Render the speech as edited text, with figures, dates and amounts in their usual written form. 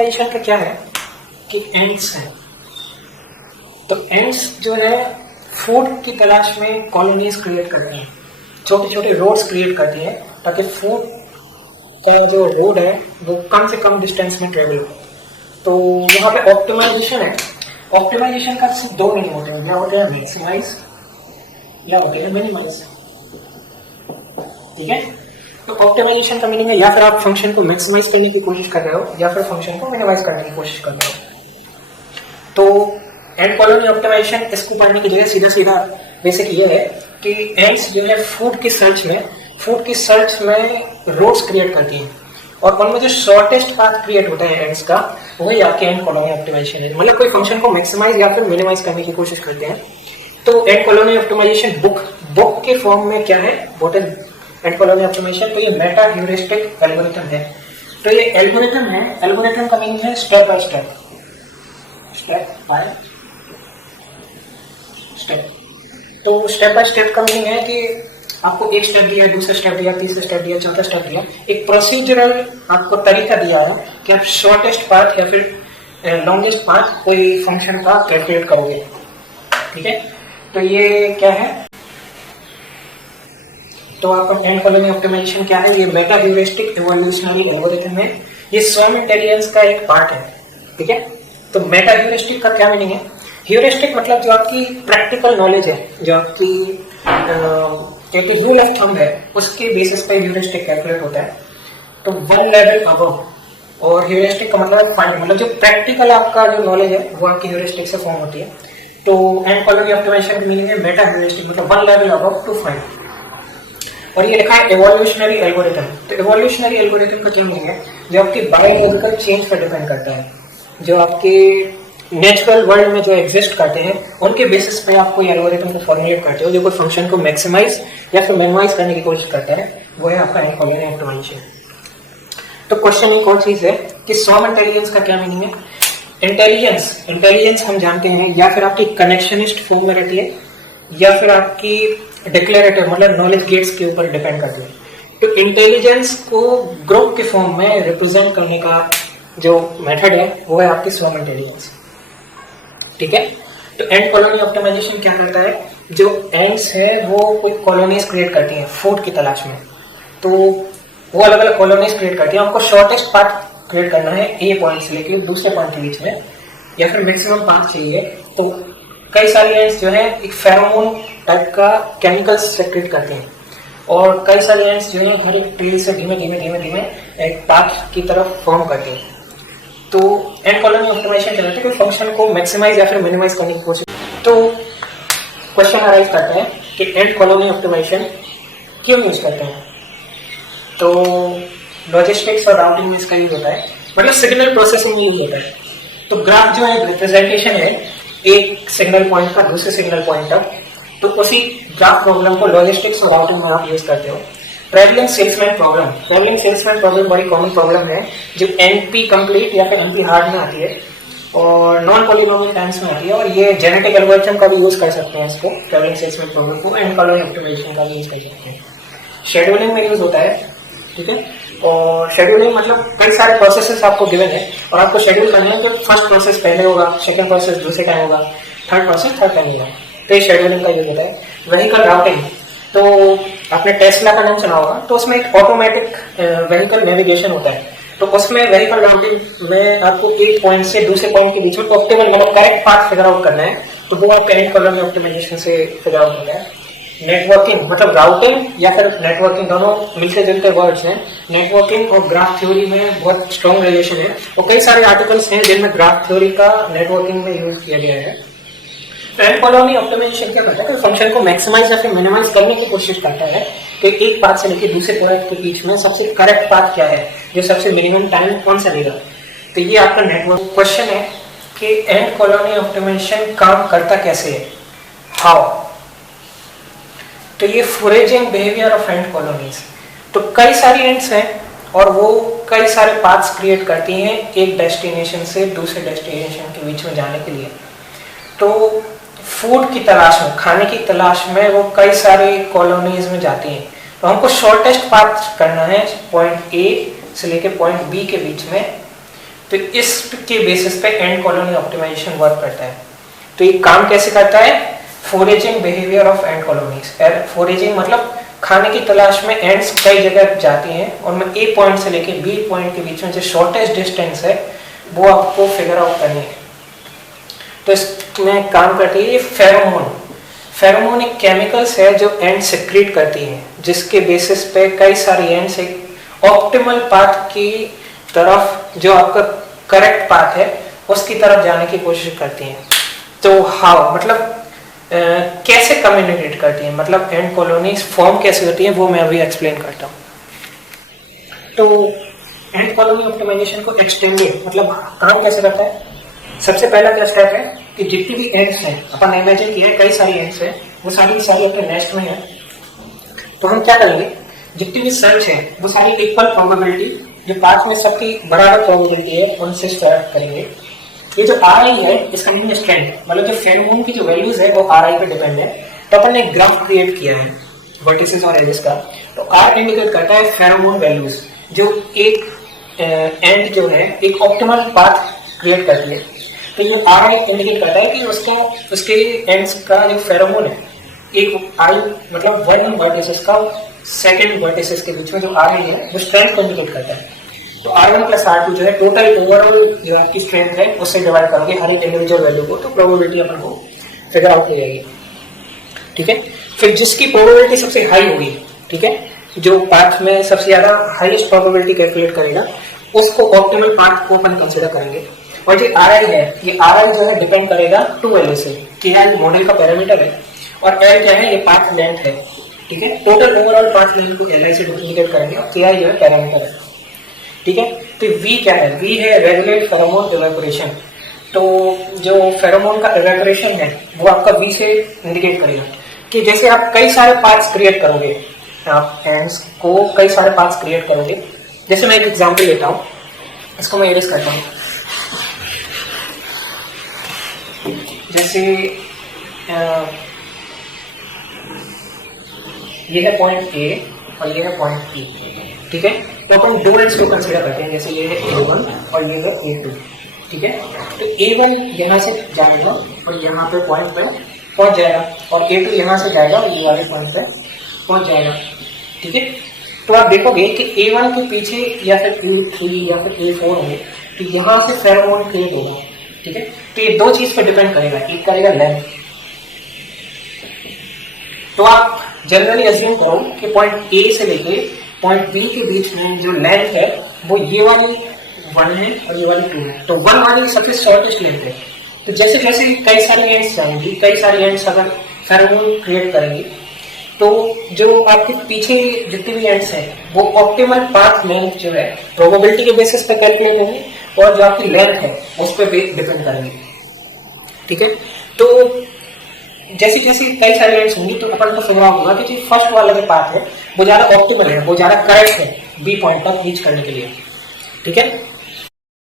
Optimisation का क्या है कि एंड्स है, तो एंड्स जो है फूड की तलाश में कॉलोनीज क्रिएट करते हैं, छोटे छोटे रोड्स क्रिएट करती हैं ताकि फूड का जो रोड है वो कम से कम डिस्टेंस में ट्रेवल हो। तो यहाँ पे ऑप्टिमाइजेशन है, ऑप्टिमाइजेशन का सिर्फ दो मीनिंग होते हैं, या होते हैं मैक्सिमाइज या होते हैं मिनिमाइज। ठीक है, तो ऑप्टिमाइजेशन का मीनिंग है या फिर आप फंक्शन को मैक्सिमाइज करने की कोशिश कर रहे हो या फिर फंक्शन को मिनिमाइज करने की कोशिश कर रहे हो। तो एंड कॉलोनी ऑप्टिमाइजेशन इसको पढ़ने की जगह सीधा सीधा बेसिक ये है कि एंड्स जो है फूड की सर्च में रोड्स क्रिएट करती हैं और उनमें जो शॉर्टेस्ट पाथ क्रिएट होता है एंड्स का वही आपके एंड कॉलोनी ऑप्टिमाइजेशन है। मतलब कोई फंक्शन को मैक्सिमाइज या फिर मिनिमाइज करने की कोशिश करते हैं। तो एंड कॉलोनी ऑप्टिमाइजेशन बुक के फॉर्म में क्या है, what is ant colony optimisation? तो ये मेटा ह्यूरिस्टिक एल्गोरिथम है। तो ये एल्गोरिथम है, एल्गोरिथम का मीनिंग है step by step, step by step. तो स्टेप बाय स्टेप का मीनिंग है कि आपको एक स्टेप दिया, दूसरा स्टेप दिया, तीसरा स्टेप दिया, चौथा स्टेप दिया, एक प्रोसीजरल आपको तरीका दिया है कि आप शॉर्टेस्ट पाथ या फिर लॉन्गेस्ट पाथ कोई फंक्शन का कैलकुलेट करोगे। ठीक है, तो ये क्या है, तो आपका एंड कॉलोनी ऑप्टिमाइजेशन क्या है? ये मेटा ह्यूरिस्टिक इवोल्यूशनरी एल्गोरिथम है, ये स्वयं इंटेलिजेंस का एक पार्ट है। ठीक है, तो मेटा ह्यूरिस्टिक का क्या मीनिंग है? ह्यूरिस्टिक मतलब जो आपकी प्रैक्टिकल नॉलेज है, जो आपकी एक रूल ऑफ थंब है, उसके बेसिस पे ह्यूरिस्टिक कैलकुलेट होता है। तो वन लेवल अबव, और ह्यूरिस्टिक का मतलब फाइंड, मतलब जो प्रैक्टिकल आपका जो नॉलेज है वो आपकी ह्यूरिस्टिक से फॉर्म होती है। तो एंड कॉलोनी ऑप्टिमाइजेशन की मीनिंग है मेटा ह्यूरिस्टिक, मतलब one level above to find. और ये लिखा है एवोल्यूशनरी एल्गोरिथम। तो एवोल्यूशनरी एल्गोरिथम का क्या मीनिंग है? जो आपकी बायोलॉजिकल चेंज पर डिपेंड करता है, जो आपके नेचुरल वर्ल्ड में जो एग्जिस्ट करते हैं उनके बेसिस पे आप कोई एल्गोरिथम को फॉर्मुलेट करते हो जो कोई फंक्शन को मैक्सिमाइज या फिर मिनिमाइज करने की कोशिश करता है, वो है आपका एंड कॉलोनी ऑप्टिमाइजेशन। तो क्वेश्चन एक और चीज है कि स्वयं इंटेलिजेंस का क्या मीनिंग है? इंटेलिजेंस हम जानते हैं या फिर आपकी कनेक्शनिस्ट फॉर्म में रहती है या फिर आपकी डिक्लेरेटिव मतलब नॉलेज गेट्स के ऊपर डिपेंड करती है। तो इंटेलिजेंस को ग्रुप के फॉर्म में रिप्रेजेंट करने का जो मेथड है वो है आपकी स्वयं इंटेलिजेंस। ठीक है, तो एंड कॉलोनी ऑप्टिमाइजेशन क्या करता है? जो एंड्स है वो कोई कॉलोनीज क्रिएट करती हैं फूड की तलाश में, तो वो अलग अलग कॉलोनीज क्रिएट करती हैं। आपको शॉर्टेस्ट पाथ क्रिएट करना है ए पॉइंट से लेकर दूसरे पॉइंट के बीच में, या फिर मैक्सिमम पाथ चाहिए। तो कई सारी एंड्स जो है एक फेरोमोन टाइप का केमिकल सेक्रेट करते हैं और कई सारी एंड्स जो है हर एक ट्री से धीमे धीमे एक पाथ की तरफ फॉर्म करते हैं। तो एंड कॉलोनी ऑप्टिमाइजेशन क्या है? कोई फंक्शन को मैक्सिमाइज या फिर मिनिमाइज करने की कोशिश। तो क्वेश्चन अराइज करता है कि एंड कॉलोनी ऑप्टिमाइजेशन क्यों यूज करते हैं? तो लॉजिस्टिक्स और राउटिंग में इसका यूज होता है, मतलब सिग्नल प्रोसेसिंग में यूज होता है। तो ग्राफ जो है रिप्रेजेंटेशन है एक सिग्नल पॉइंट का दूसरे सिग्नल पॉइंट तक, तो उसी ग्राफ प्रॉब्लम को लॉजिस्टिक्स और राउटिंग में आप यूज करते हो। ट्रैवलिंग सेल्समैन प्रॉब्लम बड़ी कॉमन प्रॉब्लम है जो एनपी कंप्लीट या फिर एनपी हार्ड में आती है और नॉन पॉलिनोमियल टाइम्स में आती है, और ये जेनेटिक एल्गोरिथम का भी यूज कर सकते हैं इसको, ट्रैवलिंग सेल्समैन प्रॉब्लम को एंड कॉलोनी ऑप्टिमाइजेशन का भी यूज कर सकते हैं। शेड्यूलिंग में यूज होता है। ठीक है, और शेड्यूलिंग मतलब कई सारे प्रोसेसेस आपको गिवन है और आपको शेड्यूल करना है कि फर्स्ट प्रोसेस पहले होगा, सेकंड प्रोसेस दूसरे टाइम होगा, थर्ड प्रोसेस थर्ड टाइम होगा, तो ये शेड्यूलिंग का यूज होता है। व्हीकल राउटिंग, तो आपने टेस्ला का नाम सुना होगा, तो उसमें एक ऑटोमेटिक व्हीकल नेविगेशन होता है, तो उसमें व्हीकल राउटिंग में आपको एक पॉइंट से दूसरे पॉइंट के बीच में ऑप्टिमल मतलब करेक्ट पाथ फिगर आउट करना है, तो वो आपके एंड कॉलोनी ऑप्टिमाइजेशन से फिगर आउट होता है। नेटवर्किंग मतलब राउटिंग या फिर नेटवर्किंग दोनों मिलते जुलते वर्ड्स हैं। नेटवर्किंग और ग्राफ थ्योरी में बहुत स्ट्रॉन्ग रिलेशन है और कई सारे आर्टिकल्स हैं जिनमें ग्राफ थ्योरी का नेटवर्किंग में यूज किया गया है। एंड कॉलोनी ऑप्टिमाइजेशन क्या करता है कि फंक्शन को मैक्सिमाइज या फिर मिनिमाइज करने की कोशिश करता है कि एक पाथ से लेकर दूसरे पॉइंट के बीच में सबसे करेक्ट पाथ क्या है, जो सबसे मिनिमम टाइम कौन सा लेगा। तो ये आपका नेटवर्क क्वेश्चन है कि एंड कॉलोनी ऑप्टिमाइजेशन काम करता कैसे है, हाउ। तो ये foraging behaviour of and colonies, तो कई सारी एंड्स हैं और वो कई सारे पाथ्स क्रिएट करती हैं एक डेस्टिनेशन से दूसरे डेस्टिनेशन के बीच में जाने के लिए। तो फूड की तलाश में, खाने की तलाश में वो कई सारे कॉलोनीज में जाती हैं, तो हमको शॉर्टेस्ट पाथ करना है पॉइंट ए से लेकर पॉइंट बी के बीच में। तो इसके बेसिस पे एंड कॉलोनी ऑप्टिमाइजेशन वर्क करता है। तो ये काम कैसे करता है? Foraging behaviour of and colonies. Foraging मतलब खाने की तलाश में एंड्स कई जगह जाती हैं और मैं ए पॉइंट से लेके बी पॉइंट के बीच में जो शॉर्टेस्ट डिस्टेंस है वो आपको फिगर आउट करनी है। तो इसमें काम करती है ये फेरोमोन। फेरोमोन एक केमिकल्स है जो एंड सिक्रीट करती है, जिसके बेसिस पे कई सारी एंड्स एक ऑप्टिमल पाथ की तरफ, जो आपका करेक्ट पाथ है उसकी तरफ जाने की कोशिश करती हैं। तो हाउ मतलब कैसे कम्युनिकेट करती है, मतलब एंड कॉलोनीज फॉर्म कैसे होती है, वो मैं अभी एक्सप्लेन करता हूँ। तो एंड कॉलोनी ऑप्टिमाइजेशन को एक्सटेंडेड मतलब काम कैसे करता है? सबसे पहला क्या स्टेप है कि जितनी भी एंड्स हैं, अपन इमेजिन किया है कई सारी एंड्स हैं, वो सारी की सारी अपने नेस्ट में है। तो हम क्या करेंगे, जितनी भी सर्च है वो सारी इक्वल प्रोबेबिलिटी, जो पाथ में सबकी बराबर प्रोबेबिलिटी है, उनसे स्टार्ट करेंगे। ये जो आर आई है इसका मीनिंग स्ट्रेंथ, मतलब जो फेरोमोन की जो वैल्यूज है वो आर आई पे डिपेंड है। तो अपन ने एक ग्राफ क्रिएट किया है वर्टिसेस और एजेस का। तो आर इंडिकेट करता है फेरोमोन वैल्यूज, जो एक एंड जो है एक ऑप्टिमल पाथ क्रिएट करती है। तो ये आर आई इंडिकेट करता है कि उसके एंड्स का जो फेरोमोन है, एक आई मतलब वन वर्टिसेस का सेकंड वर्टिसेस के बीच में जो आर आई है वो स्ट्रेंथ को इंडिकेट करता है। तो R1 प्लस R2 जो है टोटल ओवरऑल जो आपकी स्ट्रेंथ है उससे डिवाइड करोगे हर एक इंडिविजुअल वैल्यू को, तो प्रोबेबिलिटी अपन को फिगर आउट हो जाएगी। ठीक है, फिर जिसकी प्रोबेबिलिटी सबसे हाई होगी, ठीक है, जो पाथ में सबसे ज्यादा हाईएस्ट प्रोबेबिलिटी कैलकुलेट करेगा उसको ऑप्टिमल पाथ को अपन कंसीडर करेंगे। और ये आर आई है, ये आर आई जो है डिपेंड करेगा 2 वैल्यू से, कि यार मॉडल का पैरामीटर है और एल क्या है, ये पाथ लेंथ है। ठीक है, टोटल ओवरऑल पाथ लेंथ को एल आई से इंडिकेट करेंगे और के आई जो है पैरामीटर है। ठीक है, तो V क्या है? V है रेगुलेट फेरोमोन इवेपोरेशन। तो जो फेरोमोन का इवेपोरेशन है वो आपका V से इंडिकेट करेगा कि जैसे आप कई सारे पाथ्स क्रिएट करोगे, आप एंड्स को कई सारे पाथ्स क्रिएट करोगे। जैसे मैं एक एग्जांपल लेता हूँ, इसको मैं एरेज करता हूँ। जैसे ये है पॉइंट A और ये है पॉइंट B। ठीक है, तो अपन 2 एंड्स को कंसीडर करते हैं, जैसे ये है A1 और ये है A2। ठीक है, तो A1 यहाँ से जाएगा और यहाँ पे पॉइंट पे पहुंच जाएगा और A2 यहाँ से जाएगा और ये वाले पॉइंट पे पहुंच जाएगा। ठीक है, तो आप देखोगे कि A1 के पीछे या फिर A3 या फिर A4 होंगे, तो यहाँ से फेरोमोन क्रिएट होगा। ठीक है, तो ये 2 चीज पे डिपेंड करेगा, एक करेगा लेंथ। तो आप जनरली अज्यूम करो कि पॉइंट A से लेके पॉइंट B के बीच में जो लेंथ है वो ये वाली 1 है और ये वाली 2 है। तो 1 वाली सबसे शॉर्टेस्ट लेंथ है। तो जैसे जैसे कई सारी एंड्स जाएंगी, कई सारी एंड्स अगर फेरोमोन क्रिएट करेंगी, तो जो आपके पीछे जितनी भी एंड्स हैं वो ऑप्टिमल पाथ लेंथ जो है प्रोबेबिलिटी के बेसिस पे कैलकुलेट होंगी और जो आपकी लेंथ है उस पर डिपेंड करेंगी। ठीक है, तो जैसे जैसे कई सारी एंड्स होंगी तो अपन को फिगर आउट होगा कि जो फर्स्ट वाला जो पाथ है वो ज्यादा ऑप्टिमल है, वो ज्यादा करेक्ट है बी पॉइंट तक रीच करने के लिए। ठीक है,